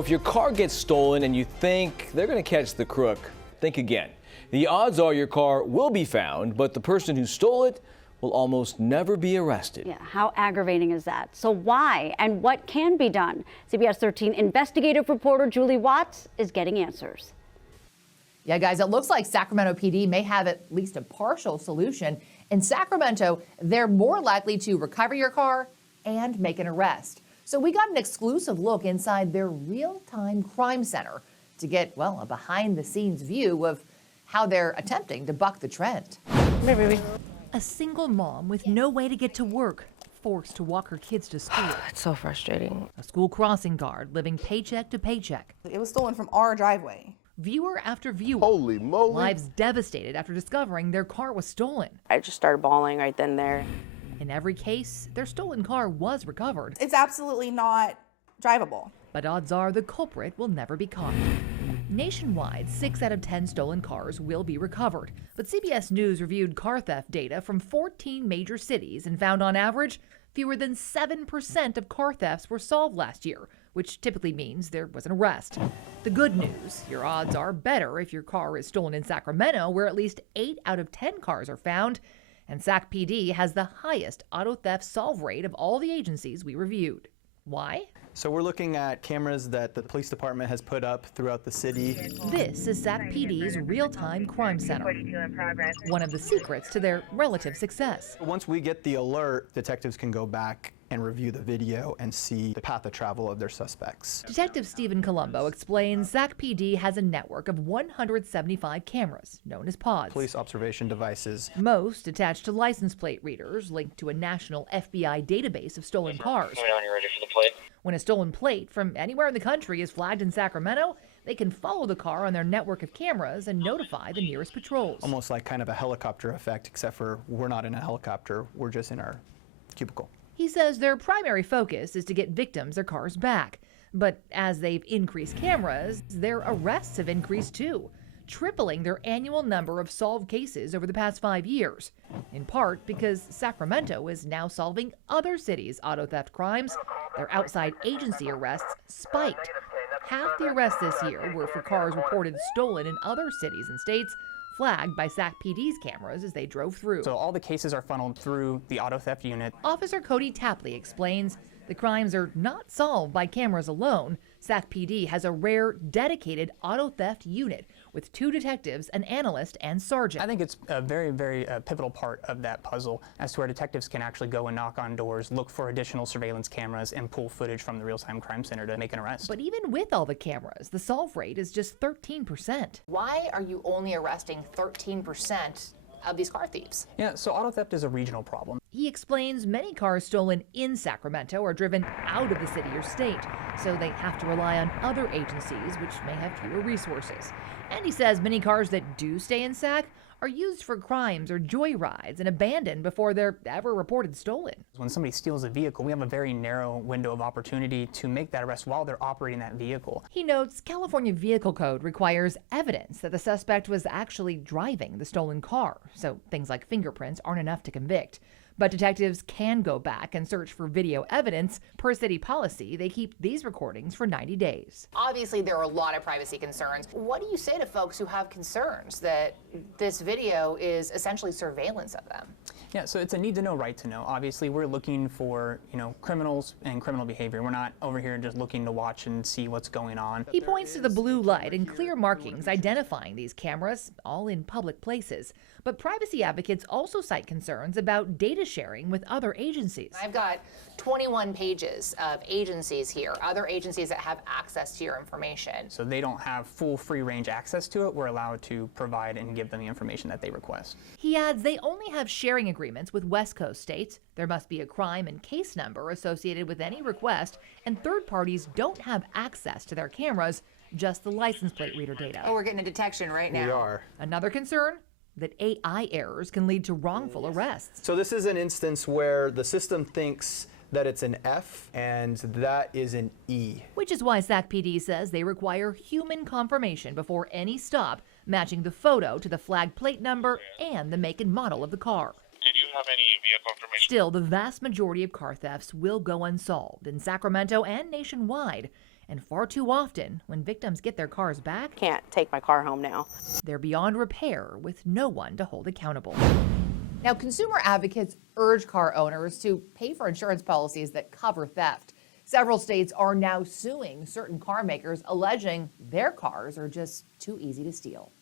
If your car gets stolen and you think they're going to catch the crook, think again. The odds are your car will be found, but the person who stole it will almost never be arrested. Yeah, how aggravating is that? So why and what can be done? CBS 13 investigative reporter Julie Watts is getting answers. Yeah, guys, it looks like Sacramento PD may have at least a partial solution. In Sacramento, they're more likely to recover your car and make an arrest. So we got an exclusive look inside their real-time crime center to get, well, a behind-the-scenes view of how they're attempting to buck the trend. Come here, baby. A single mom with no way to get to work, forced to walk her kids to school. It's so frustrating. A school crossing guard living paycheck to paycheck. It was stolen from our driveway. Viewer after viewer. Holy moly. Lives devastated after discovering their car was stolen. I just started bawling right then and there. In every case, their stolen car was recovered. It's absolutely not drivable. But odds are the culprit will never be caught. Nationwide, 6 out of 10 stolen cars will be recovered. But CBS News reviewed car theft data from 14 major cities and found on average, fewer than 7% of car thefts were solved last year, which typically means there was an arrest. The good news, your odds are better if your car is stolen in Sacramento, where at least 8 out of 10 cars are found. And Sac PD has the highest auto theft solve rate of all the agencies we reviewed. Why? So we're looking at cameras that the police department has put up throughout the city. This is Sac PD's real-time crime center, one of the secrets to their relative success. Once we get the alert, detectives can go back and review the video and see the path of travel of their suspects. Detective Stephen Colombo explains Sac PD has a network of 175 cameras, known as pods. Police observation devices. Most attached to license plate readers linked to a national FBI database of stolen cars. You're ready for the plate. When a stolen plate from anywhere in the country is flagged in Sacramento, they can follow the car on their network of cameras and notify the nearest patrols. Almost like kind of a helicopter effect, except for we're not in a helicopter, we're just in our cubicle. He says their primary focus is to get victims their cars back. But as they've increased cameras, their arrests have increased too, tripling their annual number of solved cases over the past 5 years, in part because Sacramento is now solving other cities' auto theft crimes. Their outside agency arrests spiked. Half the arrests this year were for cars reported stolen in other cities and states, flagged by Sac PD's cameras as they drove through. So all the cases are funneled through the auto theft unit. Officer Cody Tapley explains the crimes are not solved by cameras alone. Sac PD has a rare, dedicated auto theft unit with 2 detectives, an analyst, and sergeant. I think it's a very, very pivotal part of that puzzle as to where detectives can actually go and knock on doors, look for additional surveillance cameras, and pull footage from the real-time crime center to make an arrest. But even with all the cameras, the solve rate is just 13%. Why are you only arresting 13% of these car thieves? Yeah, so auto theft is a regional problem. He explains many cars stolen in Sacramento are driven out of the city or state, so they have to rely on other agencies which may have fewer resources. And he says many cars that do stay in Sac are used for crimes or joyrides and abandoned before they're ever reported stolen. When somebody steals a vehicle, we have a very narrow window of opportunity to make that arrest while they're operating that vehicle. He notes California Vehicle Code requires evidence that the suspect was actually driving the stolen car, so things like fingerprints aren't enough to convict. But detectives can go back and search for video evidence. Per city policy, they keep these recordings for 90 days. Obviously, there are a lot of privacy concerns. What do you say to folks who have concerns that this video is essentially surveillance of them? Yeah, so it's a need to know, right to know. Obviously, we're looking for, criminals and criminal behavior. We're not over here just looking to watch and see what's going on. He points to the blue light and clear markings identifying these cameras, all in public places. But privacy advocates also cite concerns about data sharing with other agencies. I've got 21 pages of agencies here, other agencies that have access to your information. So they don't have full free-range access to it. We're allowed to provide and give them the information that they request. He adds they only have sharing agreements with West Coast states. There must be a crime and case number associated with any request, and third parties don't have access to their cameras, just the license plate reader data. Oh, we're getting a detection right now. We are. Another concern? That AI errors can lead to wrongful arrests. So this is an instance where the system thinks that it's an F and that is an E. Which is why Sac PD says they require human confirmation before any stop, matching the photo to the flag plate number and the make and model of the car. Did you have any vehicle information? Still, the vast majority of car thefts will go unsolved in Sacramento and nationwide. And far too often, when victims get their cars back, Can't take my car home now. they're beyond repair with no one to hold accountable. Now, consumer advocates urge car owners to pay for insurance policies that cover theft. Several states are now suing certain car makers, alleging their cars are just too easy to steal.